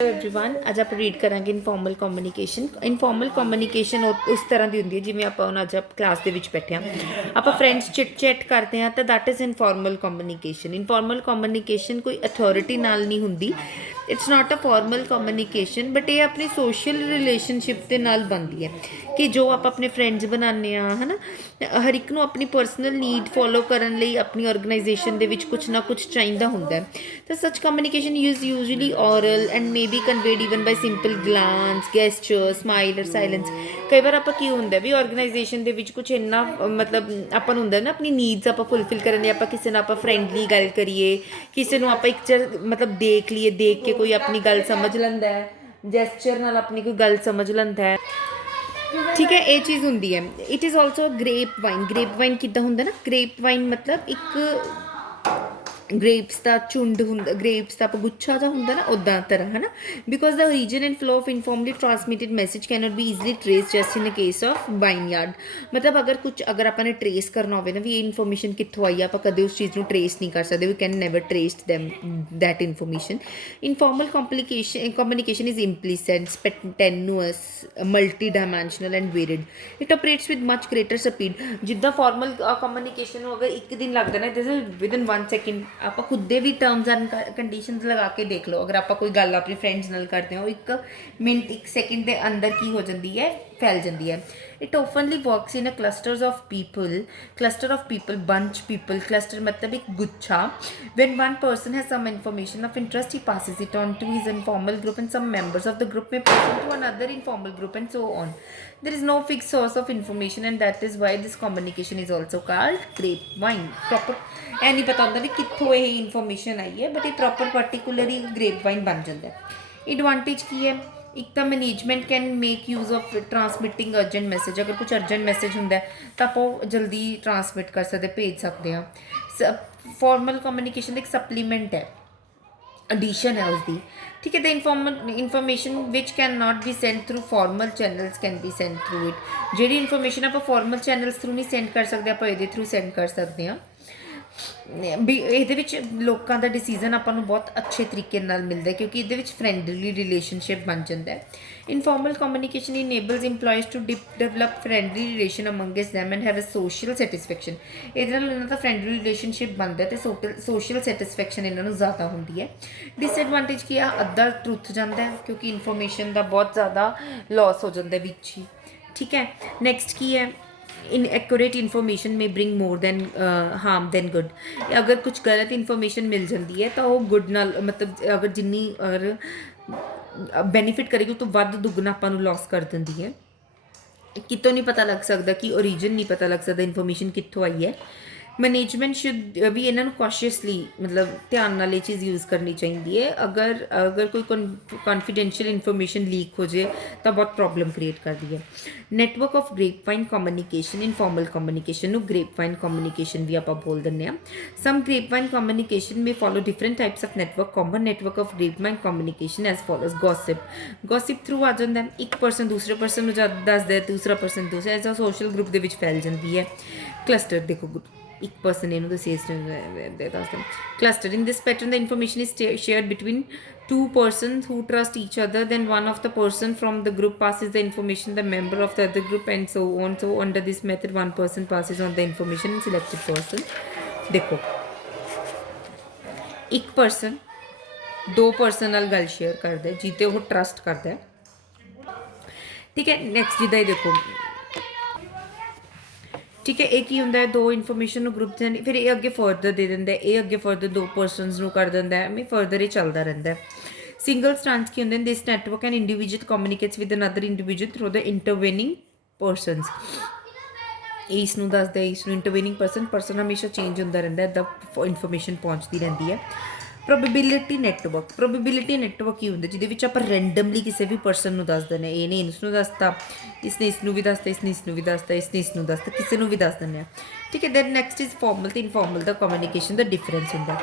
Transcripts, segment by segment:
Everyone ਅੱਜ ਆਪਾਂ read ਕਰਾਂਗੇ ਇਨਫਾਰਮਲ ਕਮਿਊਨੀਕੇਸ਼ਨ ਉਸ ਤਰ੍ਹਾਂ ਦੀ ਹੁੰਦੀ ਹੈ ਜਿਵੇਂ ਆਪਾਂ ਹੁਣ ਅੱਜ ਕਲਾਸ ਦੇ ਵਿੱਚ ਬੈਠੇ ਹਾਂ ਆਪਾਂ ਫਰੈਂਡਸ ਚਿਟ ਚੈਟ ਕਰਦੇ ਹਾਂ ਤਾਂ ਦੈਟ ਇਜ਼ ਇਨਫਾਰਮਲ ਕਮਿਊਨੀਕੇਸ਼ਨ ਕੋਈ ਅਥਾਰਟੀ ਨਾਲ ਨਹੀਂ ਹੁੰਦੀ it's not a formal communication but ਇਹ ਆਪਣੀ ਸੋਸ਼ਲ ਰਿਲੇਸ਼ਨਸ਼ਿਪ ਦੇ ਨਾਲ ਬਣਦੀ ਹੈ ਕਿ ਜੋ ਆਪਾਂ ਆਪਣੇ ਫਰੈਂਡਸ ਬਣਾਉਂਦੇ ਹਾਂ ਹੈ ਨਾ ਹਰ ਇੱਕ ਨੂੰ ਆਪਣੀ ਪਰਸਨਲ ਨੀਡ ਫੋਲੋ ਕਰਨ ਲਈ ਆਪਣੀ ਆਰਗੇਨਾਈਜੇਸ਼ਨ ਦੇ ਵਿੱਚ ਕੁਛ ਨਾ ਕੁਛ ਚਾਹੀਦਾ ਹੁੰਦਾ ਹੈ ਤਾਂ such communication is usually oral and may be conveyed even by simple glance, gesture, smile or silence. ਕਈ ਵਾਰ ਆਪਾਂ ਕੀ ਹੁੰਦਾ ਵੀ ਆਰਗੇਨਾਈਜੇਸ਼ਨ ਦੇ ਵਿੱਚ ਕੁਝ ਇੰਨਾ ਮਤਲਬ ਆਪਾਂ ਨੂੰ ਹੁੰਦਾ ਨਾ ਆਪਣੀ ਨੀਡਸ ਆਪਾਂ ਫੁੱਲਫਿਲ ਕਰਨ ਲਈ ਆਪਾਂ ਕਿਸੇ ਨਾਲ ਆਪਾਂ ਫਰੈਂਡਲੀ ਗੱਲ ਕਰੀਏ ਕਿਸੇ ਨੂੰ ਆਪਾਂ ਇੱਕ ਮਤਲਬ ਦੇਖ ਲਈਏ ਦੇਖ ਕੇ ਕੋਈ ਆਪਣੀ ਗੱਲ ਸਮਝ ਲੈਂਦਾ ਹੈ ਜੈਸਚਰ ਨਾਲ ਆਪਣੀ ਕੋਈ ਗੱਲ ਸਮਝ ਲੈਂਦਾ ਹੈ ਠੀਕ ਹੈ ਇਹ ਚੀਜ਼ ਹੁੰਦੀ ਹੈ it is also grape wine ਕਿੱਦਾਂ ਹੁੰਦਾ ਨਾ ਗ੍ਰੇਪ ਵਾਈਨ ਮਤਲਬ ਇੱਕ ਗ੍ਰੇਪਸ ਦਾ ਝੁੰਡ ਹੁੰਦਾ ਗ੍ਰੇਪਸ ਦਾ ਗੁੱਛਾ ਜਿਹਾ ਹੁੰਦਾ ਨਾ ਉੱਦਾਂ ਤਰ੍ਹਾਂ ਹੈ ਨਾ because the reason and flow of informally transmitted message cannot be easily trace just in a case of vineyard ਮਤਲਬ ਅਗਰ ਆਪਾਂ ਨੇ ਟਰੇਸ ਕਰਨਾ ਹੋਵੇ ਨਾ ਵੀ ਇਹ ਇਨਫੋਰਮੇਸ਼ਨ ਕਿੱਥੋਂ ਆਈ ਆ ਆਪਾਂ ਕਦੇ ਉਸ ਚੀਜ਼ ਨੂੰ ਟਰੇਸ ਨਹੀਂ ਕਰ ਸਕਦੇ we can never trace that information informal communication is implicit spontaneous multi dimensional and varied it operates with much greater speed ਜਿੱਦਾਂ ਫਾਰਮਲ ਕਮਿਊਨੀਕੇਸ਼ਨ ਨੂੰ ਅਗਰ ਇੱਕ ਦਿਨ ਲੱਗਦਾ ਨਾ ਦਿਸ ਇਜ਼ ਵਿਦਨ 1 ਸੈਕਿੰਡ ਆਪਾਂ ਖੁਦ ਦੇ ਵੀ ਟਰਮਸ ਐਂਡ ਕੰਡੀਸ਼ਨਸ ਲਗਾ ਕੇ ਦੇਖ ਲਓ ਅਗਰ ਆਪਾਂ ਕੋਈ ਗੱਲ ਆਪਣੀ ਫਰੈਂਡਸ ਨਾਲ ਕਰਦੇ ਹਾਂ ਉਹ 1 ਮਿੰਟ 1 ਸੈਕਿੰਡ ਦੇ ਅੰਦਰ ਕੀ ਹੋ ਜਾਂਦੀ ਹੈ ਫੈਲ ਜਾਂਦੀ ਹੈ it openly works in a cluster of people bunch people cluster ਮਤਲਬ ਇੱਕ ਗੁੱਛਾ when one person has some information of interest he passes it on to his informal group and some members of the group may pass it to another informal group and so on there is no fixed source of information and that is why this communication is also called grapevine proper ਇਹ ਨਹੀਂ ਪਤਾ ਹੁੰਦਾ ਵੀ ਕਿੱਥੋਂ ਇਹ information ਆਈ ਹੈ but ਇਹ proper ਪਾਰਟੀਕੂਲਰਲੀ ਗ੍ਰੇਪਵਾਈਨ ਬਣ ਜਾਂਦਾ ਹੈ ਐਡਵਾਂਟੇਜ ਕੀ ਹੈ ਇੱਕ ਤਾਂ management can make use of transmitting urgent message ਅਗਰ ਕੁਝ ਅਰਜੈਂਟ ਮੈਸੇਜ ਹੁੰਦਾ ਤਾਂ ਆਪਾਂ ਉਹ ਜਲਦੀ ਟਰਾਂਸਮਿਟ ਕਰ ਸਕਦੇ ਭੇਜ ਸਕਦੇ ਹਾਂ ਫਾਰਮਲ ਕਮਿਊਨੀਕੇਸ਼ਨ ਦਾ ਇੱਕ ਸਪਲੀਮੈਂਟ ਹੈ addition ਹੈ ਉਸਦੀ ਠੀਕ ਹੈ the information which cannot be sent through formal channels can be sent through it ਜਿਹੜੀ ਇਨਫੋਰਮੇਸ਼ਨ ਆਪਾਂ ਫਾਰਮਲ ਚੈਨਲਸ ਥਰੂ ਨਹੀਂ ਸੈਂਡ ਕਰ ਸਕਦੇ ਆਪਾਂ ਇਹਦੇ ਥਰੂ ਸੈਂਡ ਕਰ ਸਕਦੇ ਹਾਂ ਵੀ ਇਹਦੇ ਵਿੱਚ ਲੋਕਾਂ ਦਾ ਡਿਸੀਜ਼ਨ ਆਪਾਂ ਨੂੰ ਬਹੁਤ ਅੱਛੇ ਤਰੀਕੇ ਨਾਲ ਮਿਲਦਾ ਕਿਉਂਕਿ ਇਹਦੇ ਵਿੱਚ ਫਰੈਂਡਲੀ ਰਿਲੇਸ਼ਨਸ਼ਿਪ ਬਣ ਜਾਂਦਾ ਹੈ informal communication enables employees to develop friendly relation amongst them and have a social satisfaction ਇਹਦੇ ਨਾਲ ਇਹਨਾਂ ਦਾ ਫਰੈਂਡਲੀ ਰਿਲੇਸ਼ਨਸ਼ਿਪ ਬਣਦਾ ਅਤੇ ਸੋਸ਼ਲ ਸੈਟਿਸਫੈਕਸ਼ਨ ਇਹਨਾਂ ਨੂੰ ਜ਼ਿਆਦਾ ਹੁੰਦੀ ਹੈ ਡਿਸਐਡਵਾਂਟੇਜ ਕੀ ਆ ਅੱਧਾ ਟਰੁੱਥ ਜਾਂਦਾ ਹੈ ਕਿਉਂਕਿ ਇਨਫੋਰਮੇਸ਼ਨ ਦਾ ਬਹੁਤ ਜ਼ਿਆਦਾ ਲਾਸ ਹੋ ਜਾਂਦਾ ਵਿੱਚ ਹੀ ਠੀਕ ਹੈ ਨੈਕਸਟ ਕੀ ਹੈ inaccurate information may bring more than harm than good ਅਗਰ ਕੁਝ ਗਲਤ ਇਨਫੋਰਮੇਸ਼ਨ ਮਿਲ ਜਾਂਦੀ ਹੈ ਤਾਂ ਉਹ ਗੁੱਡ ਨਾਲ ਮਤਲਬ ਅਗਰ ਜਿੰਨੀ ਅਗਰ ਬੈਨੀਫਿਟ ਕਰੇਗੀ ਉਹ ਤੋਂ ਵੱਧ ਦੁੱਗਣਾ ਆਪਾਂ ਨੂੰ ਲਾਸ ਕਰ ਦਿੰਦੀ ਹੈ ਕਿਤੋਂ ਨਹੀਂ ਪਤਾ ਲੱਗ ਸਕਦਾ ਕਿ ਓਰੀਜਨ ਨਹੀਂ ਪਤਾ ਲੱਗ ਸਕਦਾ ਇਨਫੋਰਮੇਸ਼ਨ ਕਿੱਥੋਂ ਆਈ ਹੈ ਮੈਨੇਜਮੈਂਟ ਸ਼ੁੱਡ ਵੀ ਇਹਨਾਂ ਨੂੰ ਕੌਸ਼ੀਅਸਲੀ ਮਤਲਬ ਧਿਆਨ ਨਾਲ ਇਹ ਚੀਜ਼ ਯੂਜ਼ ਕਰਨੀ ਚਾਹੀਦੀ ਹੈ ਅਗਰ ਕੋਈ ਕੌਨਫੀਡੈਂਸ਼ੀਅਲ ਇਨਫੋਰਮੇਸ਼ਨ ਲੀਕ ਹੋ ਜੇ ਤਾਂ ਬਹੁਤ ਪ੍ਰੋਬਲਮ ਕ੍ਰੀਏਟ ਕਰਦੀ ਹੈ network of grapevine communication informal communication ਨੂੰ ਗ੍ਰੇਪਵਾਈਨ ਕਮਿਊਨੀਕੇਸ਼ਨ ਵੀ ਆਪਾਂ ਬੋਲ ਦਿੰਦੇ ਹਾਂ some grapevine communication may follow different types of network common network of grapevine communication as follows gossip through ਆ ਜਾਂਦਾ ਇੱਕ ਪਰਸਨ ਦੂਸਰੇ ਪਰਸਨ ਨੂੰ ਜਦ ਦੱਸਦਾ ਹੈ ਦੂਸਰਾ ਪਰਸਨ ਦੂਸਰੇ ਐਜ਼ ਅ ਸੋਸ਼ਲ ਗਰੁੱਪ ਦੇ ਵਿੱਚ ਫੈਲ ਜਾਂਦੀ ਹੈ ਕਲਸਟਰ ਦੇਖੋ ਇੱਕ ਪਰਸਨ ਇਹਨੂੰ ਦੱਸੇ ਦੱਸਦਾ cluster in this pattern the information is shared between two persons who trust each other then one of the person from the group passes the information the member of the other group and so on so under this method one person passes on the information and selected person ਦੇਖੋ ਇੱਕ person ਦੋ person ਨਾਲ ਗੱਲ share ਕਰਦਾ ਜਿੱਤੇ ਉਹ trust ਕਰਦਾ ਠੀਕ ਹੈ ਨੈਕਸਟ ਜਿੱਦਾਂ ਇਹ ਦੇਖੋ ਠੀਕ ਹੈ ਇਹ ਕੀ ਹੁੰਦਾ ਹੈ ਦੋ ਇਨਫੋਰਮੇਸ਼ਨ ਨੂੰ ਗਰੁੱਪ ਦੇ ਫਿਰ ਇਹ ਅੱਗੇ ਫਰਦਰ ਦੇ ਦਿੰਦਾ ਇਹ ਅੱਗੇ ਫਰਦਰ ਦੋ ਪਰਸਨਸ ਨੂੰ ਕਰ ਦਿੰਦਾ ਹੈ ਫਰਦਰ ਇਹ ਚੱਲਦਾ ਰਹਿੰਦਾ ਸਿੰਗਲ ਸਟ੍ਰੈਂਡਸ ਕੀ ਹੁੰਦੇ ਨੇ this network and individual communicates with another individual through the intervening persons ਇਸ ਨੂੰ ਦੱਸਦਾ ਇਸ ਨੂੰ ਇੰਟਰਵੇਨਿੰਗ ਪਰਸਨ ਹਮੇਸ਼ਾ ਚੇਂਜ ਹੁੰਦਾ ਰਹਿੰਦਾ ਇੱਦਾਂ ਇਨਫੋਰਮੇਸ਼ਨ ਪਹੁੰਚਦੀ ਰਹਿੰਦੀ ਹੈ ਪ੍ਰੋਬੇਬਿਲਿਟੀ ਨੈਟਵਰਕ ਕੀ ਹੁੰਦਾ ਜਿਹਦੇ ਵਿੱਚ ਆਪਾਂ ਰੈਂਡਮਲੀ ਕਿਸੇ ਵੀ ਪਰਸਨ ਨੂੰ ਦੱਸ ਦਿੰਦੇ ਇਹਨੇ ਇਸ ਨੂੰ ਦੱਸਤਾ ਇਸਨੇ ਇਸ ਨੂੰ ਵੀ ਦੱਸਤਾ ਇਸਨੇ ਇਸ ਨੂੰ ਵੀ ਦੱਸਤਾ ਇਸਨੇ ਇਸ ਨੂੰ ਦੱਸਤਾ ਕਿਸੇ ਨੂੰ ਵੀ ਦੱਸ ਦਿੰਦੇ ਆ ਠੀਕ ਹੈ ਦੈਨ ਨੈਕਸਟ ਇਜ਼ ਫਾਰਮਲ ਤੇ ਇਨਫਾਰਮਲ ਦਾ ਕਮਿਊਨੀਕੇਸ਼ਨ ਦਾ ਡਿਫਰੈਂਸ ਹੁੰਦਾ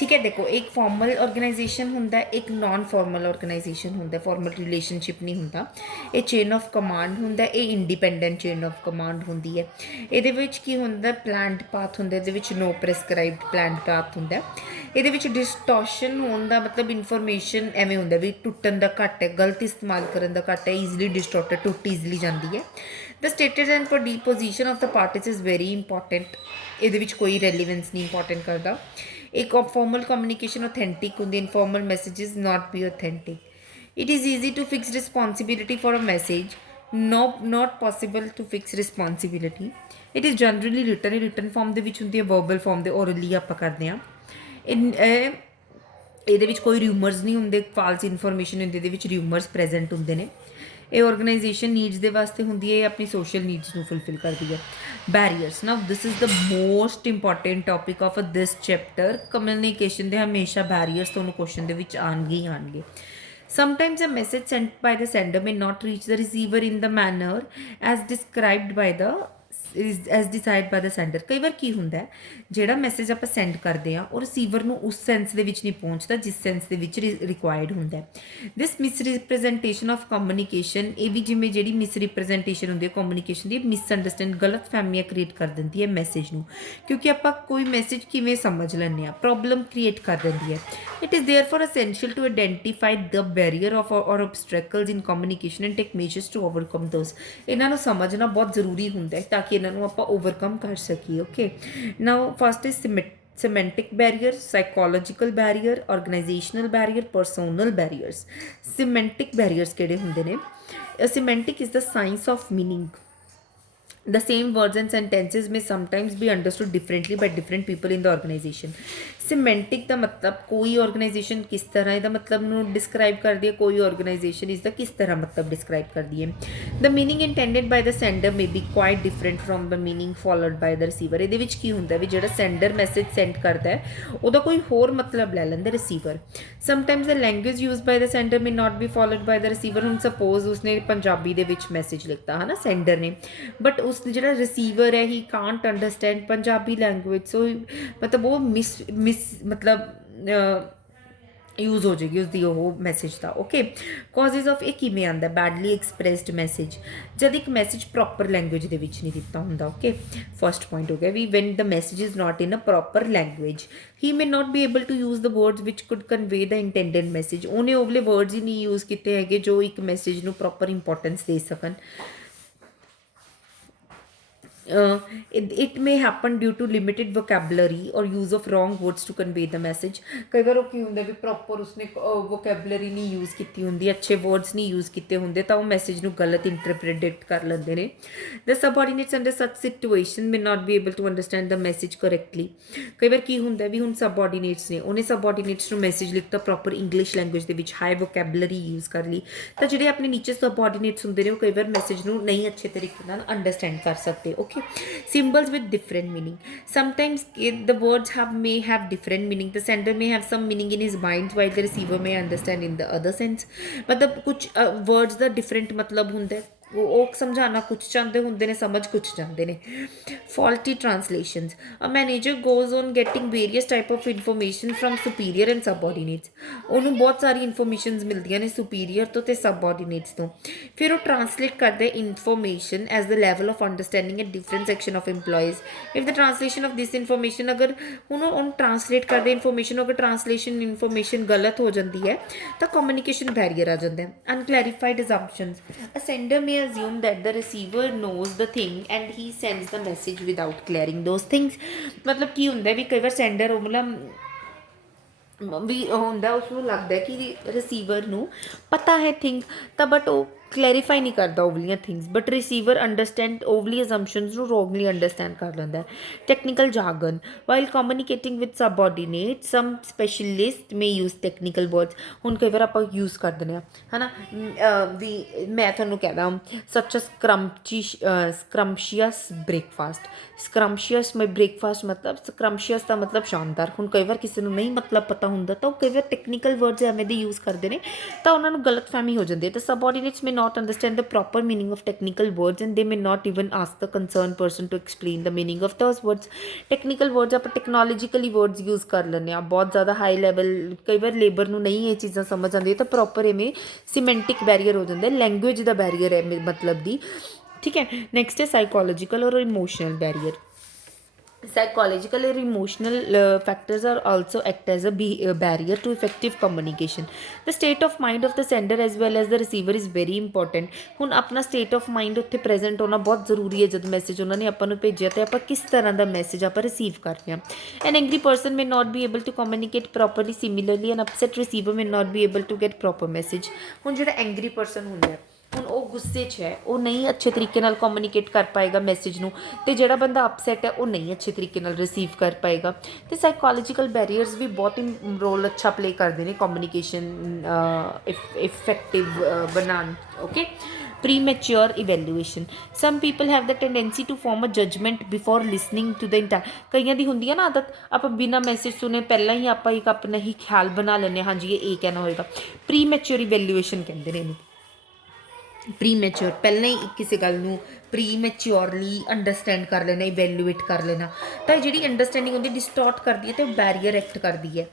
ठीक है। देखो, एक फॉर्मल ऑर्गेनाइजेशन ਹੁੰਦਾ, एक नॉन फॉर्मल ऑर्गेनाइजेशन ਹੁੰਦਾ, फॉर्मल रिलेशनशिप नहीं ਹੁੰਦਾ। ਇਹ ਚੇਨ ਆਫ ਕਮਾਂਡ ਹੁੰਦਾ, ਇਹ ਇੰਡੀਪੈਂਡੈਂਟ ਚੇਨ ਆਫ ਕਮਾਂਡ ਹੁੰਦੀ ਹੈ। ਇਹਦੇ ਵਿੱਚ ਕੀ ਹੁੰਦਾ, ਪਲਾਨਡ ਪਾਥ ਹੁੰਦਾ, ਇਹਦੇ ਵਿੱਚ ਨੋ ਪ੍ਰੈਸਕ੍ਰਾਈਬਡ ਪਲਾਨਡ ਪਾਥ ਹੁੰਦਾ। ਇਹਦੇ ਵਿੱਚ ਡਿਸਟੋਰਸ਼ਨ ਹੋਣ ਦਾ ਮਤਲਬ ਇਨਫੋਰਮੇਸ਼ਨ ਐਵੇਂ ਹੁੰਦਾ ਵੀ ਟੁੱਟਣ ਦਾ ਘੱਟ ਹੈ, ਗਲਤ ਇਸਤੇਮਾਲ ਕਰਨ ਦਾ ਘੱਟ ਹੈ, ਈਜ਼ਲੀ ਡਿਸਟੋਰਟਡ, ਟੁੱਟ ਈਜ਼ਲੀ ਜਾਂਦੀ ਹੈ। The stated and for disposition of the parties is very important. ਇਹਦੇ ਵਿੱਚ ਕੋਈ ਰੈਲੀਵੈਂਸ ਨਹੀਂ ਇੰਪੋਰਟੈਂਟ ਕਰਦਾ। एक फॉर्मल कम्युनिकेशन ऑथेंटिक होंगे, informal messages not be authentic. It is easy to fix responsibility for a message, not possible to fix responsibility. It is generally written form के होंगी है, वर्बल फॉर्म के orally आप करते हैं। ये कोई र्यूमर्स नहीं होंगे, फाल्स इनफॉर्मेशन होंगे, ये र्यूमर्स प्रेजेंट होंगे ने। ਇਹ ਆਰਗੇਨਾਈਜੇਸ਼ਨ ਨੀਡਸ ਦੇ ਵਾਸਤੇ ਹੁੰਦੀ ਹੈ, ਇਹ ਆਪਣੀ ਸੋਸ਼ਲ ਨੀਡਸ ਨੂੰ ਫੁਲਫਿਲ ਕਰਦੀ ਹੈ। Barriers, now this is the most important topic of this chapter. Communication ਦੇ ਹਮੇਸ਼ਾ ਬੈਰੀਅਰਸ ਤੁਹਾਨੂੰ ਕੁਐਸਚਨ ਦੇ ਵਿੱਚ ਆਉਣਗੇ ਹੀ ਆਉਣਗੇ। Sometimes a message sent by the sender may not reach the receiver in the manner as described by the as decided by the sender. ਕਈ ਵਾਰ ਕੀ ਹੁੰਦਾ ਹੈ, ਜਿਹੜਾ ਮੈਸੇਜ ਆਪਾਂ ਸੈਂਡ ਕਰਦੇ ਹਾਂ ਉਹ ਰਿਸੀਵਰ ਨੂੰ ਉਸ ਸੈਂਸ ਦੇ ਵਿੱਚ ਨਹੀਂ ਪਹੁੰਚਦਾ ਜਿਸ ਸੈਂਸ ਦੇ ਵਿੱਚ ਰਿਕੁਆਇਰਡ ਹੁੰਦਾ ਹੈ। ਦਿਸ ਮਿਸਰੀਪ੍ਰੈਜ਼ੈਂਟੇਸ਼ਨ ਆਫ ਕਮਿਊਨੀਕੇਸ਼ਨ, ਇਹ ਵੀ ਜਿਵੇਂ ਜਿਹੜੀ ਮਿਸਰੀਪ੍ਰੈਜ਼ੈਂਟੇਸ਼ਨ ਹੁੰਦੀ ਹੈ ਕਮਿਊਨੀਕੇਸ਼ਨ ਦੀ, ਮਿਸਅੰਡਰਸਟੈਂਡ, ਗਲਤ ਫਹਿਮੀਆਂ ਕ੍ਰੀਏਟ ਕਰ ਦਿੰਦੀ ਹੈ ਮੈਸੇਜ ਨੂੰ, ਕਿਉਂਕਿ ਆਪਾਂ ਕੋਈ ਮੈਸੇਜ ਕਿਵੇਂ ਸਮਝ ਲੈਂਦੇ ਹਾਂ, ਪ੍ਰੋਬਲਮ ਕ੍ਰੀਏਟ ਕਰ ਦਿੰਦੀ ਹੈ। It is therefore essential to identify the barrier of or obstacles in communication and take measures to overcome those। ਇਹਨਾਂ ਨੂੰ ਸਮਝਣਾ ਬਹੁਤ ਜ਼ਰੂਰੀ ਹੁੰਦਾ ਹੈ ਤਾਂ ਕਿ ਇਹਨਾਂ ਨੂੰ ਆਪਾਂ ਓਵਰਕਮ ਕਰ ਸਕੀਏ। Okay, now first is semantic barrier, psychological barrier, organizational barrier, personal barriers। semantic barriers ਕਿਹੜੇ ਹੁੰਦੇ ਨੇ? semantic is the science of meaning। The same words and sentences may sometimes be understood differently by different people in the organization। ਸਿਮੈਂਟਿਕ ਦਾ ਮਤਲਬ ਕੋਈ organisation ਕਿਸ ਤਰ੍ਹਾਂ ਇਹਦਾ ਮਤਲਬ ਨੂੰ ਡਿਸਕ੍ਰਾਈਬ ਕਰਦੀ ਹੈ, ਕੋਈ ਆਰਗੇਨਾਈਜੇਸ਼ਨ ਇਸ ਦਾ ਕਿਸ ਤਰ੍ਹਾਂ ਮਤਲਬ ਡਿਸਕ੍ਰਾਈਬ ਕਰਦੀ ਹੈ। The meaning intended by the sender may be quite different from the meaning followed by the receiver. ਇਹਦੇ ਵਿੱਚ ਕੀ ਹੁੰਦਾ ਵੀ ਜਿਹੜਾ ਸੈਂਡਰ ਮੈਸੇਜ ਸੈਂਡ ਕਰਦਾ ਹੈ ਉਹਦਾ ਕੋਈ ਹੋਰ ਮਤਲਬ ਲੈ ਲੈਂਦਾ receiver. Sometimes the language use by the sender may not be followed by the receiver. ਹੁਣ ਸਪੋਜ਼ ਉਸਨੇ ਪੰਜਾਬੀ ਦੇ ਵਿੱਚ ਮੈਸੇਜ ਲਿਖਤਾ ਹੈ ਨਾ ਸੈਂਡਰ ਨੇ, ਬਟ ਉਸ ਜਿਹੜਾ ਰਿਸੀਵਰ ਹੈ ਹੀ ਕਾਂਟ ਅੰਡਰਸਟੈਂਡ ਪੰਜਾਬੀ ਲੈਂਗੁਏਜ, ਸੋ ਮਤਲਬ ਉਹ ਮਤਲਬ ਯੂਜ਼ ਹੋ ਜਾਏਗੀ ਉਸਦੀ ਉਹ ਮੈਸੇਜ ਦਾ। ਓਕੇ, ਕਾਜ਼ਿਜ਼ ਆਫ ਇਹ ਕਿਵੇਂ ਆਉਂਦਾ, ਬੈਡਲੀ ਐਕਸਪ੍ਰੈਸਡ ਮੈਸੇਜ, ਜਦ ਇੱਕ ਮੈਸੇਜ ਪ੍ਰੋਪਰ ਲੈਂਗੁਏਜ ਦੇ ਵਿੱਚ ਨਹੀਂ ਦਿੱਤਾ ਹੁੰਦਾ। ਓਕੇ, ਫਸਟ ਪੁਆਇੰਟ ਹੋ ਗਿਆ ਵੀ when the message is not in a proper language he may not be able to use the words which could convey the intended message. ਉਹਨੇ ਉਹਲੇ ਵਰਡਸ ਹੀ ਨਹੀਂ ਯੂਜ਼ ਕੀਤੇ ਹੈਗੇ ਜੋ ਇੱਕ ਮੈਸੇਜ ਨੂੰ ਪ੍ਰੋਪਰ ਇੰਪੋਰਟੈਂਸ ਦੇ ਸਕਣ। it may happen due to limited vocabulary or use of wrong words to convey the message। ਕਈ ਵਾਰ ਉਹ ਕੀ ਹੁੰਦਾ ਵੀ ਪ੍ਰੋਪਰ ਉਸਨੇ ਵੋਕੈਬਲਰੀ ਨਹੀਂ ਯੂਜ਼ ਕੀਤੀ ਹੁੰਦੀ, ਅੱਛੇ ਵਰਡਸ ਨਹੀਂ ਯੂਜ਼ ਕੀਤੇ ਹੁੰਦੇ ਤਾਂ ਉਹ ਮੈਸੇਜ ਨੂੰ ਗਲਤ ਇੰਟਰਪ੍ਰੀਟ ਕਰ ਲੈਂਦੇ ਨੇ। The subordinates under such situation may not be able to understand the message correctly. ਕਈ ਵਾਰ ਕੀ ਹੁੰਦਾ ਵੀ ਹੁਣ ਸਬਆਰਡੀਨੇਟਸ ਨੇ, ਉਹਨੇ ਸਬਆਰਡੀਨੇਟਸ ਨੂੰ ਮੈਸੇਜ ਲਿਖਤਾ ਪ੍ਰੋਪਰ ਇੰਗਲਿਸ਼ ਲੈਂਗੁਏਜ ਦੇ ਵਿੱਚ, ਹਾਈ ਵੋਕੈਬਲਰੀ ਯੂਜ਼ ਕਰ ਲਈ, ਤਾਂ ਜਿਹੜੇ ਆਪਣੇ ਨੀਚੇ ਸਬਆਰਡੀਨੇਟਸ ਹੁੰਦੇ ਨੇ ਉਹ ਕਈ ਵਾਰ ਮੈਸੇਜ ਨੂੰ ਨਹੀਂ ਅੱਛੇ ਤਰੀਕੇ ਨਾਲ ਅੰਡਰਸਟੈਂਡ ਕਰ ਸਕਦੇ। Okay, symbols with different meaning, sometimes the words may have different meaning। the sender may have some meaning in his mind while the receiver may understand in the other sense। मतलब कुछ words ਦਾ different मतलब ਹੁੰਦਾ ਹੈ, ਉਹ ਸਮਝਾਉਣਾ ਕੁਛ ਚਾਹੁੰਦੇ ਹੁੰਦੇ ਨੇ, ਸਮਝ ਕੁਛ ਚਾਹੁੰਦੇ ਨੇ। faulty translations, a manager goes on getting various type of information from superior and subordinates। ਉਹਨੂੰ ਬਹੁਤ ਸਾਰੀ ਇਨਫੋਰਮੇਸ਼ਨਸ ਮਿਲਦੀਆਂ ਨੇ ਸੁਪੀਰੀਅਰ ਤੋਂ ਤੇ ਸਬਆਰਡੀਨੇਟਸ ਤੋਂ, ਫਿਰ ਉਹ ਟਰਾਂਸਲੇਟ ਕਰਦਾ information as the level of understanding at different section of employees. If the translation of this information, ਅਗਰ ਉਹਨੂੰ ਟਰਾਂਸਲੇਟ ਕਰਦੇ ਇਨਫੋਰਮੇਸ਼ਨ, ਅਗਰ ਟਰਾਂਸਲੇਸ਼ਨ ਇਨਫੋਰਮੇਸ਼ਨ ਗਲਤ ਹੋ ਜਾਂਦੀ ਹੈ ਤਾਂ ਕਮਿਊਨੀਕੇਸ਼ਨ ਬੈਰੀਅਰ ਆ ਜਾਂਦਾ ਹੈ। Unclarified assumptions, a sender may assume that the receiver knows the thing and he sends the message without clearing those things। मतलब ਕੀ ਹੁੰਦਾ ਵੀ ਕਈ ਵਾਰ ਸੈਂਡਰ ਉਹ ਮਤਲਬ ਵੀ ਹੁੰਦਾ ਉਸਨੂੰ ਲੱਗਦਾ ਕਿ ਰਿਸੀਵਰ ਨੂੰ ਪਤਾ ਹੈ ਥਿੰਗ ਤਾਂ ਬਟ ਉਹ ਕਲੈਰੀਫਾਈ ਨਹੀਂ ਕਰਦਾ ਓਵਲੀਆਂ things, but receiver understand overly assumptions ਨੂੰ ਰੋਂਗਲੀ ਅੰਡਰਸਟੈਂਡ ਕਰ ਲੈਂਦਾ। Technical jargon, while communicating with subordinate some specialist may use technical words. ਹੁਣ ਕਈ ਵਾਰ ਆਪਾਂ ਯੂਜ਼ ਕਰ ਦਿੰਦੇ ਹਾਂ ਹੈ ਨਾ ਵੀ ਮੈਂ ਤੁਹਾਨੂੰ ਕਹਿਦਾ ਸੱਚ ਸਕਰੰਪਸ਼ੀਅਸ ਬ੍ਰੇਕਫਾਸਟ। ਸਕਰੰਪਸ਼ੀਅਸ ਮੈਂ ਬ੍ਰੇਕਫਾਸਟ ਮਤਲਬ ਸਕਰੰਪਸ਼ੀਅਸ ਦਾ ਮਤਲਬ ਸ਼ਾਨਦਾਰ। ਹੁਣ ਕਈ ਵਾਰ ਕਿਸੇ ਨੂੰ ਨਹੀਂ ਮਤਲਬ ਪਤਾ ਹੁੰਦਾ ਤਾਂ ਉਹ ਕਈ ਵਾਰ ਟੈਕਨੀਕਲ ਵਰਡਸ ਐਵੇਂ ਦੇ ਯੂਜ਼ ਕਰਦੇ ਨੇ ਤਾਂ ਉਹਨਾਂ ਨੂੰ ਗਲਤਫਹਿਮੀ ਹੋ ਜਾਂਦੀ ਹੈ। ਤਾਂ ਸਬਆਰਡੀਨੇਟਸ ਮੇ not understand the proper meaning of technical words and they may not even ask the concerned person to explain the meaning of those words. Technical words ਆਪਾਂ ਟੈਕਨੋਲੋਜੀਕਲੀ ਵਰਡਸ ਯੂਜ਼ ਕਰ ਲੈਂਦੇ ਹਾਂ ਬਹੁਤ ਜ਼ਿਆਦਾ ਹਾਈ ਲੈਵਲ, ਕਈ ਵਾਰ ਲੇਬਰ ਨੂੰ ਨਹੀਂ ਇਹ ਚੀਜ਼ਾਂ ਸਮਝ ਆਉਂਦੀਆਂ ਤਾਂ ਪ੍ਰੋਪਰ ਇਵੇਂ ਸੀਮੈਂਟਿਕ ਬੈਰੀਅਰ ਹੋ ਜਾਂਦਾ, ਲੈਂਗੁਏਜ ਦਾ ਬੈਰੀਅਰ ਹੈ ਮਤਲਬ ਦੀ, ਠੀਕ ਹੈ। ਨੈਕਸਟ ਹੈ ਸਾਈਕੋਲੋਜੀਕਲ ਔਰ emotional barrier. Psychological or emotional factors are also act as a barrier to effective communication. The state of mind of the sender as well as the receiver is very important. ਹੁਣ ਆਪਣਾ state of mind ਉੱਥੇ present ਹੋਣਾ ਬਹੁਤ ਜ਼ਰੂਰੀ ਹੈ। ਜਦ message ਉਹਨਾਂ ਨੇ ਆਪਾਂ ਨੂੰ ਭੇਜਿਆ ਤੇ ਆਪਾਂ ਕਿਸ ਤਰ੍ਹਾਂ ਦਾ ਮੈਸੇਜ ਆਪਾਂ ਰਿਸੀਵ ਕਰ ਰਹੇ ਹਾਂ। An angry person may not be able to communicate properly. Similarly, an upset receiver may not be able to get proper message. ਹੁਣ ਜਿਹੜਾ angry person ਹੁੰਦਾ ਹੈ, ਹੁਣ ਉਹ ਗੁੱਸੇ 'ਚ ਹੈ, ਉਹ ਨਹੀਂ ਅੱਛੇ ਤਰੀਕੇ ਨਾਲ ਕਮਿਊਨੀਕੇਟ ਕਰ ਪਾਏਗਾ ਮੈਸੇਜ ਨੂੰ, ਅਤੇ ਜਿਹੜਾ ਬੰਦਾ ਅਪਸੈਟ ਹੈ ਉਹ ਨਹੀਂ ਅੱਛੇ ਤਰੀਕੇ ਨਾਲ ਰਿਸੀਵ ਕਰ ਪਾਏਗਾ। ਅਤੇ ਸਾਈਕੋਲੋਜੀਕਲ ਬੈਰੀਅਰਸ ਵੀ ਬਹੁਤ ਰੋਲ ਅੱਛਾ ਪਲੇ ਕਰਦੇ ਨੇ ਕਮਿਊਨੀਕੇਸ਼ਨ ਇਫੈਕਟਿਵ ਬਣਾਉਣ। Okay, premature evaluation. Some people have the tendency to form a judgment before listening to the entire, ਕਈਆਂ ਦੀ ਹੁੰਦੀ ਹੈ ਨਾ ਆਦਤ, ਆਪਾਂ ਬਿਨਾਂ ਮੈਸੇਜ ਸੁਣੇ ਪਹਿਲਾਂ ਹੀ ਆਪਾਂ ਇੱਕ ਆਪਣਾ ਹੀ ਖਿਆਲ ਬਣਾ ਲੈਂਦੇ ਹਾਂ, ਹਾਂਜੀ ਇਹ ਕਹਿਣਾ ਹੋਏਗਾ। ਪ੍ਰੀਮੈਚੁਰ ਇਵੈਲੂਏਸ਼ਨ ਕਹਿੰਦੇ ਨੇ ਇਹਨੂੰ। ਪ੍ਰੀਮੈਚੁਰ ਪਹਿਲਾਂ ਹੀ ਕਿਸੇ ਗੱਲ ਨੂੰ ਪ੍ਰੀਮੈਚਿਓਰਲੀ ਅੰਡਰਸਟੈਂਡ ਕਰ ਲੈਣਾ, ਇਵੈਲੂਏਟ ਕਰ ਲੈਣਾ, ਤਾਂ ਜਿਹੜੀ ਅੰਡਰਸਟੈਂਡਿੰਗ ਹੁੰਦੀ ਡਿਸਟੋਰਟ ਕਰਦੀ ਹੈ ਅਤੇ ਬੈਰੀਅਰ ਐਕਟ ਕਰਦੀ ਹੈ,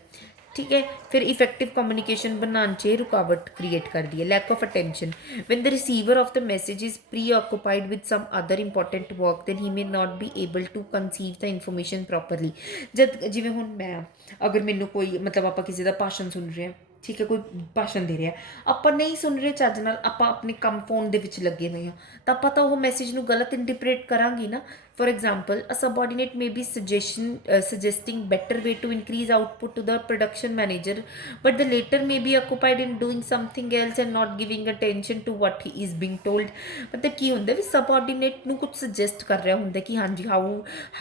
ਠੀਕ ਹੈ। ਫਿਰ ਇਫੈਕਟਿਵ ਕਮਿਊਨੀਕੇਸ਼ਨ ਬਣਾਉਣ 'ਚ ਰੁਕਾਵਟ ਕ੍ਰੀਏਟ ਕਰਦੀ ਹੈ। Lack of attention, when the receiver of the message is preoccupied with some other important work then he may not be able to conceive the information properly. ਜਦ ਜਿਵੇਂ ਹੁਣ ਮੈਂ, ਅਗਰ ਮੈਨੂੰ ਕੋਈ ਮਤਲਬ ਆਪਾਂ ਕਿਸੇ ਦਾ ਭਾਸ਼ਣ ਸੁਣ ਰਹੇ ਹਾਂ, ਠੀਕ ਹੈ, ਕੋਈ ਭਾਸ਼ਣ ਦੇ ਰਿਹਾ, ਆਪਾਂ ਨਹੀਂ ਸੁਣ ਰਹੇ ਚੱਜ ਨਾਲ, ਆਪਾਂ ਆਪਣੇ ਕੰਮ ਫੋਨ ਦੇ ਵਿੱਚ ਲੱਗੇ ਹੋਏ ਹਾਂ, ਤਾਂ ਆਪਾਂ ਤਾਂ ਉਹ ਮੈਸੇਜ ਨੂੰ ਗਲਤ ਇੰਟਰਪ੍ਰੇਟ ਕਰਾਂਗੇ ਨਾ। For example, a subordinate may be suggesting better way to increase output to the production manager, but the later may be occupied in doing something else and not giving attention to what he is being told. ਮਤਲਬ ਕੀ ਹੁੰਦਾ ਵੀ subordinate ਨੂੰ ਕੁਝ suggest ਕਰ ਰਿਹਾ ਹੁੰਦਾ ਕਿ ਹਾਂਜੀ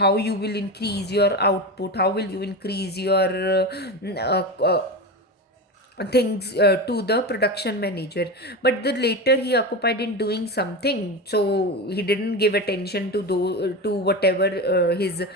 how you will increase your output, how will you increase your things to the production manager, but the later he occupied in doing something, so he didn't give attention to whatever his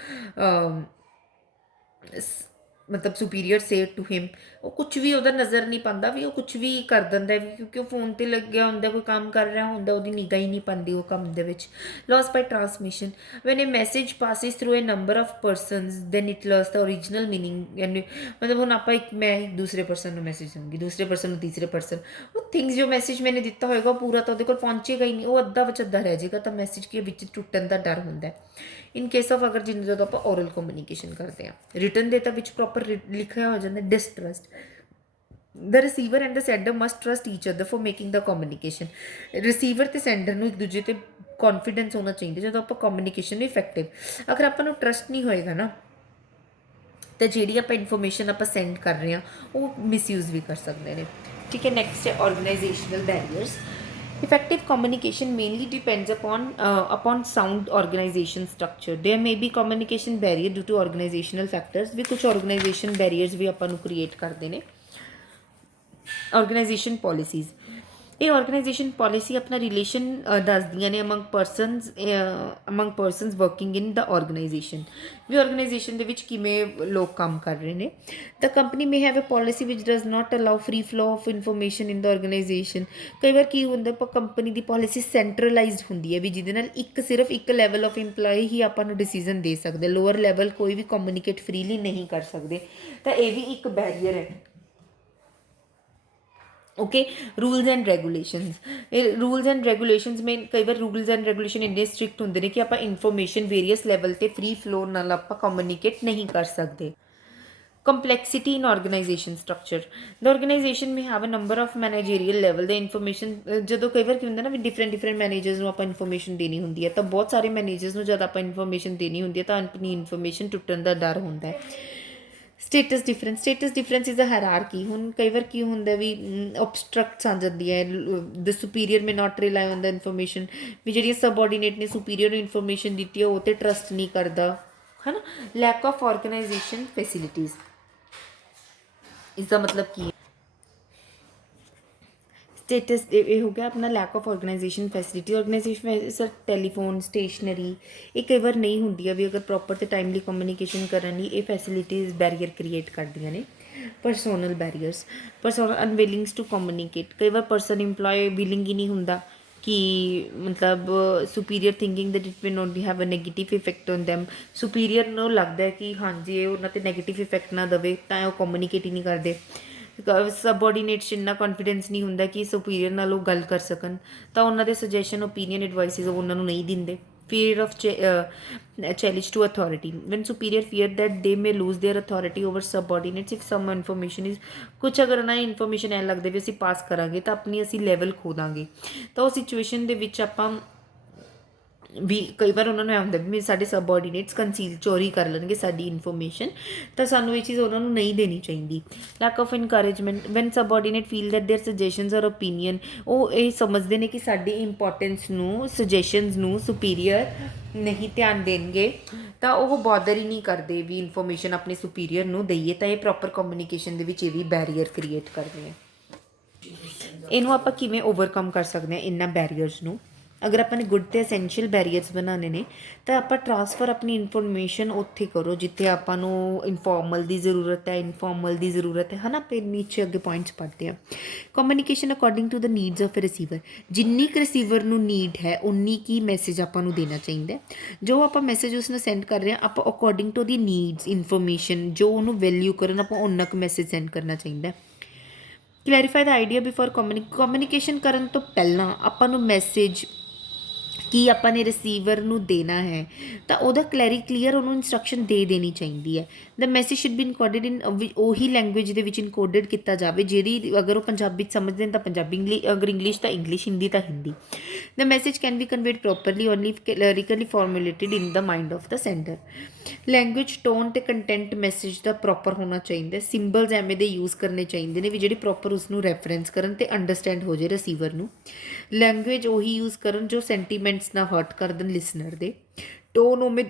ਮਤਲਬ superior say to him. ਉਹ ਕੁਛ ਵੀ ਉਹਦਾ ਨਜ਼ਰ ਨਹੀਂ ਪਾਉਂਦਾ ਵੀ ਉਹ ਕੁਛ ਵੀ ਕਰ ਦਿੰਦਾ ਵੀ, ਕਿਉਂਕਿ ਉਹ ਫੋਨ 'ਤੇ ਲੱਗਿਆ ਹੁੰਦਾ, ਕੋਈ ਕੰਮ ਕਰ ਰਿਹਾ ਹੁੰਦਾ, ਉਹਦੀ ਨਿਗਾਹ ਹੀ ਨਹੀਂ ਪਾਉਂਦੀ ਉਹ ਕੰਮ ਦੇ ਵਿੱਚ। Loss by transmission, when a message passes through a number of persons then it loss the original meaning. And ਮਤਲਬ ਹੁਣ ਆਪਾਂ ਮੈਂ ਇੱਕ ਦੂਸਰੇ ਪਰਸਨ ਨੂੰ ਮੈਸੇਜ ਦਊਂਗੀ, ਦੂਸਰੇ ਪਰਸਨ ਨੂੰ ਤੀਸਰੇ ਪਰਸਨ, ਉਹ ਥਿੰਗਸ ਜੋ ਮੈਸੇਜ ਮੈਨੇ ਦਿੱਤਾ ਹੋਏਗਾ ਪੂਰਾ ਤਾਂ ਉਹਦੇ ਕੋਲ ਪਹੁੰਚੇਗਾ ਹੀ ਨਹੀਂ, ਉਹ ਅੱਧਾ ਵਿੱਚ ਅੱਧਾ ਰਹਿ ਜਾਏਗਾ, ਤਾਂ ਮੈਸੇਜ ਕੀ ਵਿੱਚ ਟੁੱਟਣ ਦਾ ਡਰ ਹੁੰਦਾ। ਇਨ ਕੇਸ ਆਫ ਅਗਰ ਜਦੋਂ ਆਪਾਂ ਓਰਲ ਕਮਿਊਨੀਕੇਸ਼ਨ ਕਰਦੇ ਹਾਂ, ਰਿਟਨ ਦੇ ਤਾਂ ਵਿੱਚ ਪ੍ਰੋਪਰ ਲਿਖਿਆ ਹੋ ਜਾਂਦਾ distrust. The receiver and the sender must trust each other for making the communication. Receiver ਅਤੇ ਸੈਂਡਰ ਨੂੰ ਇੱਕ ਦੂਜੇ 'ਤੇ ਕੌਨਫੀਡੈਂਸ ਹੋਣਾ ਚਾਹੀਦਾ ਜਦੋਂ ਆਪਾਂ ਕਮਿਊਨੀਕੇਸ਼ਨ ਨੂੰ ਇਫੈਕਟਿਵ। ਅਗਰ ਆਪਾਂ ਨੂੰ ਟਰਸਟ ਨਹੀਂ ਹੋਏਗਾ ਨਾ, ਤਾਂ ਜਿਹੜੀ ਆਪਾਂ ਇਨਫੋਰਮੇਸ਼ਨ ਆਪਾਂ ਸੈਂਡ ਕਰ ਰਹੇ ਹਾਂ ਉਹ ਮਿਸਯੂਜ਼ ਵੀ ਕਰ ਸਕਦੇ ਨੇ, ਠੀਕ ਹੈ। ਨੈਕਸਟ ਹੈ ਆਰਗੇਨਾਈਜੇਸ਼ਨਲ barriers. Effective communication mainly depends upon sound organization structure. There may be communication barrier due to organizational factors, ਵੀ ਕੁਝ organization barriers ਵੀ ਆਪਾਂ ਨੂੰ create ਕਰਦੇ ਨੇ। Organization policies, ਇਹ ਆਰਗੇਨਾਈਜੇਸ਼ਨ ਪੋਲਿਸੀ ਆਪਣਾ ਰਿਲੇਸ਼ਨ ਦੱਸਦੀਆਂ ਨੇ among persons working in the organization, ਵੀ ਆਰਗੇਨਾਈਜੇਸ਼ਨ ਦੇ ਵਿੱਚ ਕਿਵੇਂ ਲੋਕ ਕੰਮ ਕਰ ਰਹੇ ਨੇ। The company may have a policy which does not allow free flow of information in the organization. ਕਈ ਵਾਰ ਕੀ ਹੁੰਦਾ, ਕੰਪਨੀ ਦੀ ਪੋਲਿਸੀ ਸੈਂਟਰਲਾਈਜ਼ਡ ਹੁੰਦੀ ਹੈ, ਵੀ ਜਿਹਦੇ ਨਾਲ ਸਿਰਫ ਇੱਕ ਲੈਵਲ ਆਫ ਇੰਪਲੋਈ ਹੀ ਆਪਾਂ ਨੂੰ ਡਿਸੀਜ਼ਨ ਦੇ ਸਕਦੇ, ਲੋਅਰ ਲੈਵਲ ਕੋਈ ਵੀ ਕਮਿਊਨੀਕੇਟ ਫਰੀਲੀ ਨਹੀਂ ਕਰ ਸਕਦੇ, ਤਾਂ ਇਹ ਵੀ ਇੱਕ ਬੈਰੀਅਰ ਹੈ। ਓਕੇ, ਰੂਲਸ ਐਂਡ ਰੈਗੂਲੇਸ਼ਨਸ, ਇਹ ਰੂਲਸ ਐਂਡ ਰੈਗੂਲੇਸ਼ਨਸ ਮੇਨ ਕਈ ਵਾਰ ਰੂਲਸ ਐਂਡ ਰੈਗੂਲੇਸ਼ਨ ਇੰਨੇ ਸਟ੍ਰਿਕਟ ਹੁੰਦੇ ਨੇ ਕਿ ਆਪਾਂ ਇਨਫੋਰਮੇਸ਼ਨ ਵੇਰੀਅਸ ਲੈਵਲ 'ਤੇ ਫਰੀ ਫਲੋ ਨਾਲ ਆਪਾਂ ਕਮਿਊਨੀਕੇਟ ਨਹੀਂ ਕਰ ਸਕਦੇ। Complexity in organization structure, the organization may have a number of managerial level ਦੇ ਇਨਫੋਰਮੇਸ਼ਨ। ਜਦੋਂ ਕਈ ਵਾਰ ਕੀ ਹੁੰਦਾ ਨਾ ਵੀ ਡਿਫਰੈਂਟ ਮੈਨੇਜਰਸ ਨੂੰ ਆਪਾਂ ਇਨਫੋਰਮੇਸ਼ਨ ਦੇਣੀ ਹੁੰਦੀ ਹੈ, ਤਾਂ ਬਹੁਤ ਸਾਰੇ ਮੈਨੇਜਰਸ ਨੂੰ ਜਦ ਆਪਾਂ ਇਨਫੋਰਮੇਸ਼ਨ ਦੇਣੀ ਹੁੰਦੀ ਹੈ ਤਾਂ ਆਪਣੀ ਇਨਫੋਰਮੇਸ਼ਨ ਟੁੱਟਣ ਦਾ ਡਰ ਹੁੰਦਾ ਹੈ। Status difference is a hierarchy. ਹੁਣ ਕਈ ਵਾਰ ਕੀ ਹੁੰਦਾ ਵੀ ਓਬਸਟਰਕਟਸ ਆ ਜਾਂਦੀ ਹੈ, the superior may not rely on the information, ਵੀ ਜਿਹੜੀ ਸਬਆਰਡੀਨੇਟ ਨੇ ਸੁਪੀਰੀਅਰ ਨੂੰ ਇਨਫੋਰਮੇਸ਼ਨ ਦਿੱਤੀ ਹੈ ਉਹ 'ਤੇ ਟਰਸਟ ਨਹੀਂ ਕਰਦਾ, ਹੈ ਨਾ। ਲੈਕ ਆਫ ਆਰਗੇਨਾਈਜੇਸ਼ਨ ਫੈਸਿਲਿਟੀਜ਼, ਇਸ ਦਾ ਮਤਲਬ ਕੀ ਹੈ? ਸਟੇਟਸ ਇਹ ਹੋ ਗਿਆ ਆਪਣਾ lack of organisation facility. Organisation sir telephone, stationery, ਇਹ ਕਈ ਵਾਰ ਨਹੀਂ ਹੁੰਦੀ ਆ ਵੀ ਅਗਰ ਪ੍ਰੋਪਰ ਅਤੇ ਟਾਈਮਲੀ ਕਮਿਊਨੀਕੇਸ਼ਨ ਕਰਨ ਲਈ ਇਹ ਫੈਸਿਲਿਟੀਜ਼ ਬੈਰੀਅਰ ਕ੍ਰੀਏਟ ਕਰਦੀਆਂ ਨੇ। Personal barriers, personal unwillingness to communicate. ਕਈ ਵਾਰ ਪਰਸਨ ਇੰਪਲੋਏ ਵਿਲਿੰਗ ਹੀ ਨਹੀਂ ਹੁੰਦਾ ਕਿ ਮਤਲਬ superior thinking that it will not be have a negative effect on them. Superior ਨੂੰ ਲੱਗਦਾ ਹੈ ਕਿ ਹਾਂਜੀ ਇਹ ਉਹਨਾਂ 'ਤੇ ਨੈਗੇਟਿਵ ਇਫੈਕਟ ਨਾ ਦੇਵੇ, ਤਾਂ ਉਹ ਕਮਿਊਨੀਕੇਟ ਹੀ ਨਹੀਂ ਕਰਦੇ। ਸਬਆਰਡੀਨੇਟਸ 'ਚ ਇੰਨਾ ਕੌਨਫੀਡੈਂਸ ਨਹੀਂ ਹੁੰਦਾ ਕਿ ਸੁਪੀਰੀਅਰ ਨਾਲ ਉਹ ਗੱਲ ਕਰ ਸਕਣ, ਤਾਂ ਉਹਨਾਂ ਦੇ ਸੁਜੈਸ਼ਨ ਓਪੀਨੀਅਨ ਐਡਵਾਈਸਿਸ ਉਹ ਉਹਨਾਂ ਨੂੰ ਨਹੀਂ ਦਿੰਦੇ। fear of challenge to authority, when superior fear that they may lose their authority over subordinates if some information is, ਕੁਛ ਅਗਰ ਉਹਨਾਂ ਦੀ ਇਨਫੋਰਮੇਸ਼ਨ ਐਂ ਲੱਗਦਾ ਵੀ ਅਸੀਂ ਪਾਸ ਕਰਾਂਗੇ ਤਾਂ ਆਪਣੀ ਅਸੀਂ ਲੈਵਲ ਖੋ ਦਾਂਗੇ, ਤਾਂ ਉਹ ਸਿਚੁਏਸ਼ਨ ਦੇ ਵਿੱਚ ਆਪਾਂ ਵੀ ਕਈ ਵਾਰ ਉਹਨਾਂ ਨੂੰ ਐਂ ਹੁੰਦਾ ਵੀ ਸਾਡੇ ਸਬਆਰਡੀਨੇਟਸ ਕੰਸੀਲ ਚੋਰੀ ਕਰ ਲੈਣਗੇ ਸਾਡੀ ਇਨਫੋਰਮੇਸ਼ਨ, ਤਾਂ ਸਾਨੂੰ ਇਹ ਚੀਜ਼ ਉਹਨਾਂ ਨੂੰ ਨਹੀਂ ਦੇਣੀ ਚਾਹੀਦੀ। Lack of encouragement, when subordinate feel that their suggestions or opinion, ਉਹ ਇਹ ਸਮਝਦੇ ਨੇ ਕਿ ਸਾਡੀ ਇੰਪੋਰਟੈਂਸ ਨੂੰ, ਸੁਜੈਸ਼ਨਸ ਨੂੰ ਸੁਪੀਰੀਅਰ ਨਹੀਂ ਧਿਆਨ ਦੇਣਗੇ, ਤਾਂ ਉਹ ਬੋਦਰ ਹੀ ਨਹੀਂ ਕਰਦੇ ਵੀ ਇਨਫੋਰਮੇਸ਼ਨ ਆਪਣੇ ਸੁਪੀਰੀਅਰ ਨੂੰ ਦਈਏ, ਤਾਂ ਇਹ ਪ੍ਰੋਪਰ ਕਮਿਊਨੀਕੇਸ਼ਨ ਦੇ ਵਿੱਚ ਇਹ ਵੀ ਬੈਰੀਅਰ ਕ੍ਰੀਏਟ ਕਰਦੇ ਆ। ਇਹਨੂੰ ਆਪਾਂ ਕਿਵੇਂ ਓਵਰਕਮ ਕਰ ਸਕਦੇ ਹਾਂ ਇਹਨਾਂ ਬੈਰੀਅਰਸ ਨੂੰ? ਅਗਰ ਆਪਾਂ ਨੇ ਗੁੱਡ ਅਤੇ ਅਸੈਂਸ਼ੀਅਲ ਬੈਰੀਅਰਸ ਬਣਾਉਣੇ ਨੇ ਤਾਂ ਆਪਾਂ ਟਰਾਂਸਫਰ ਆਪਣੀ ਇਨਫੋਰਮੇਸ਼ਨ ਉੱਥੇ ਕਰੋ ਜਿੱਥੇ ਆਪਾਂ ਨੂੰ ਇਨਫੋਰਮਲ ਦੀ ਜ਼ਰੂਰਤ ਹੈ, ਇਨਫੋਰਮਲ ਦੀ ਜ਼ਰੂਰਤ ਹੈ, ਹੈ ਨਾ। ਫਿਰ ਨੀਚੇ ਅੱਗੇ ਪੁਆਇੰਟਸ ਪੜ੍ਹਦੇ ਆ। Communication according to the needs of receiver, ਜਿੰਨੀ ਕੁ ਰਿਸੀਵਰ ਨੂੰ ਨੀਡ ਹੈ ਉਨੀ ਕੀ ਮੈਸੇਜ ਆਪਾਂ ਨੂੰ ਦੇਣਾ ਚਾਹੀਦਾ। ਜੋ ਆਪਾਂ ਮੈਸੇਜ ਉਸ ਨੂੰ ਸੈਂਡ ਕਰ ਰਹੇ ਹਾਂ, ਆਪਾਂ according to the needs information ਜੋ ਉਹਨੂੰ ਵੈਲਿਊ ਕਰਨ, ਆਪਾਂ ਉਨਾ ਕੁ ਮੈਸੇਜ ਸੈਂਡ ਕਰਨਾ ਚਾਹੀਦਾ। ਕਲੈਰੀਫਾਈ ਦਾ ਆਈਡੀਆ ਬਿਫੋਰ ਕਮਿਊਨੀਕੇਸ਼ਨ ਕਰਨ ਤੋਂ ਪਹਿਲਾਂ ਆਪਾਂ ਨੂੰ ਮੈਸੇਜ ਕੀ ਆਪਾਂ ਨੇ ਰਿਸੀਵਰ ਨੂੰ ਦੇਣਾ ਹੈ ਤਾਂ ਉਹਦਾ ਕਲੀਅਰ ਉਹਨੂੰ ਇੰਸਟਰਕਸ਼ਨ ਦੇ ਦੇਣੀ ਚਾਹੀਦੀ ਹੈ। ਦ ਮੈਸੇਜ ਸ਼ੁੱਡ ਬੀ ਇਨਕੋਡਡ ਇਨ ਉਹੀ ਲੈਂਗੁਏਜ ਦੇ ਵਿੱਚ ਇਨਕੋਡਡ ਕੀਤਾ ਜਾਵੇ ਜਿਹੜੀ ਅਗਰ ਉਹ ਪੰਜਾਬੀ 'ਚ ਸਮਝਦੇ ਨੇ ਤਾਂ ਪੰਜਾਬੀ, ਅਗਰ ਇੰਗਲਿਸ਼ ਤਾਂ ਇੰਗਲਿਸ਼, ਹਿੰਦੀ ਤਾਂ Hindi. The message can be conveyed properly only clerically formulated in the mind of the sender. Language, tone ਅਤੇ ਕੰਟੈਂਟ ਮੈਸੇਜ ਦਾ ਪ੍ਰੋਪਰ ਹੋਣਾ ਚਾਹੀਦਾ। ਸਿੰਬਲਸ ਐਵੇਂ ਦੇ ਯੂਜ਼ ਕਰਨੇ ਚਾਹੀਦੇ ਨੇ ਵੀ ਜਿਹੜੇ ਪ੍ਰੋਪਰ ਉਸਨੂੰ ਰੈਫਰੈਂਸ ਕਰਨ ਅਤੇ ਅੰਡਰਸਟੈਂਡ ਹੋ ਜਾਏ ਰਿਸੀਵਰ ਨੂੰ। ਲੈਂਗੁਏਜ ਉਹੀ ਯੂਜ਼ ਕਰਨ ਜੋ ਸੈਂਟੀਮੈਂਟਸ ਨਾ ਹਰਟ ਕਰ ਦੇਣ ਲਿਸਨਰ ਦੇ। ਟੋਨ ਉਵੇਂ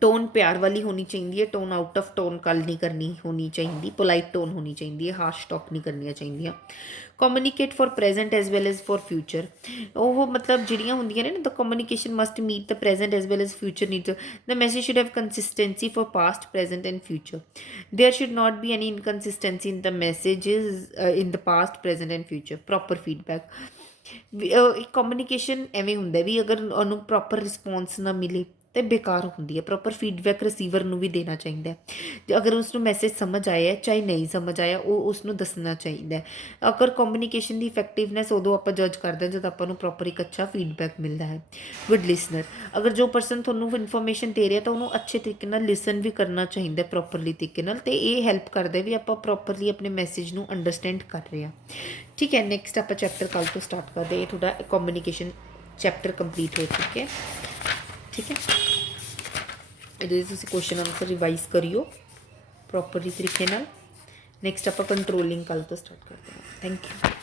ਟੋਨ ਪਿਆਰ ਵਾਲੀ ਹੋਣੀ ਚਾਹੀਦੀ ਹੈ। ਟੋਨ ਆਊਟ ਆਫ ਟੋਨ ਗੱਲ ਨਹੀਂ ਕਰਨੀ ਹੋਣੀ ਚਾਹੀਦੀ, ਪੋਲਾਈਟ ਟੋਨ ਹੋਣੀ ਚਾਹੀਦੀ ਹੈ, ਹਾਰਸ਼ ਟਾਕ ਨਹੀਂ ਕਰਨੀਆਂ ਚਾਹੀਦੀਆਂ। Communicate for present as well as for future, ਉਹ ਮਤਲਬ ਜਿਹੜੀਆਂ ਹੁੰਦੀਆਂ ਨੇ ਨਾ, the communication must meet the present as well as future needs. The message should have consistency for past, present and future. There should not be any inconsistency in the messages in the past, present and future. Proper feedback, communication ਐਵੇਂ ਹੁੰਦਾ ਵੀ ਅਗਰ ਉਹਨੂੰ proper response ਨਾ ਮਿਲੇ ਅਤੇ ਬੇਕਾਰ ਹੁੰਦੀ ਹੈ। ਪ੍ਰੋਪਰ ਫੀਡਬੈਕ ਰਿਸੀਵਰ ਨੂੰ ਵੀ ਦੇਣਾ ਚਾਹੀਦਾ। ਅਗਰ ਉਸਨੂੰ ਮੈਸੇਜ ਸਮਝ ਆਇਆ ਚਾਹੇ ਨਹੀਂ ਸਮਝ ਆਇਆ, ਉਹ ਉਸਨੂੰ ਦੱਸਣਾ ਚਾਹੀਦਾ। ਅਗਰ ਕਮਿਊਨੀਕੇਸ਼ਨ ਦੀ ਇਫੈਕਟਿਵਨੈਸ ਉਦੋਂ ਆਪਾਂ ਜੱਜ ਕਰਦੇ ਹਾਂ ਜਦ ਆਪਾਂ ਨੂੰ ਪ੍ਰੋਪਰ ਇੱਕ ਅੱਛਾ ਫੀਡਬੈਕ ਮਿਲਦਾ ਹੈ। ਗੁੱਡ ਲਿਸਨਰ, ਅਗਰ ਜੋ ਪਰਸਨ ਤੁਹਾਨੂੰ ਇਨਫੋਰਮੇਸ਼ਨ ਦੇ ਰਿਹਾ ਤਾਂ ਉਹਨੂੰ ਅੱਛੇ ਤਰੀਕੇ ਨਾਲ ਲਿਸਨ ਵੀ ਕਰਨਾ ਚਾਹੀਦਾ, ਪ੍ਰੋਪਰਲੀ ਤਰੀਕੇ ਨਾਲ, ਅਤੇ ਇਹ ਹੈਲਪ ਕਰਦਾ ਵੀ ਆਪਾਂ ਪ੍ਰੋਪਰਲੀ ਆਪਣੇ ਮੈਸੇਜ ਨੂੰ ਅੰਡਰਸਟੈਂਡ ਕਰ ਰਹੇ ਹਾਂ। ਠੀਕ ਹੈ, ਨੈਕਸਟ ਆਪਾਂ ਚੈਪਟਰ ਕੱਲ੍ਹ ਤੋਂ ਸਟਾਰਟ ਕਰਦੇ। ਇਹ ਤੁਹਾਡਾ ਕਮਿਊਨੀਕੇਸ਼ਨ ਚੈਪਟਰ ਕੰਪਲੀਟ ਹੋ ਚੁੱਕਿਆ। ਠੀਕ ਹੈ, ਇਹਦੇ ਤੁਸੀਂ ਕੁਐਸਚਨ ਆਨਸਰ ਰਿਵਾਈਜ਼ ਕਰਿਓ ਪ੍ਰੋਪਰਲੀ ਤਰੀਕੇ ਨਾਲ। ਨੈਕਸਟ ਆਪਾਂ ਕੰਟਰੋਲਿੰਗ ਕੱਲ੍ਹ ਤੋਂ ਸਟਾਰਟ ਕਰਦੇ ਹਾਂ। Thank you.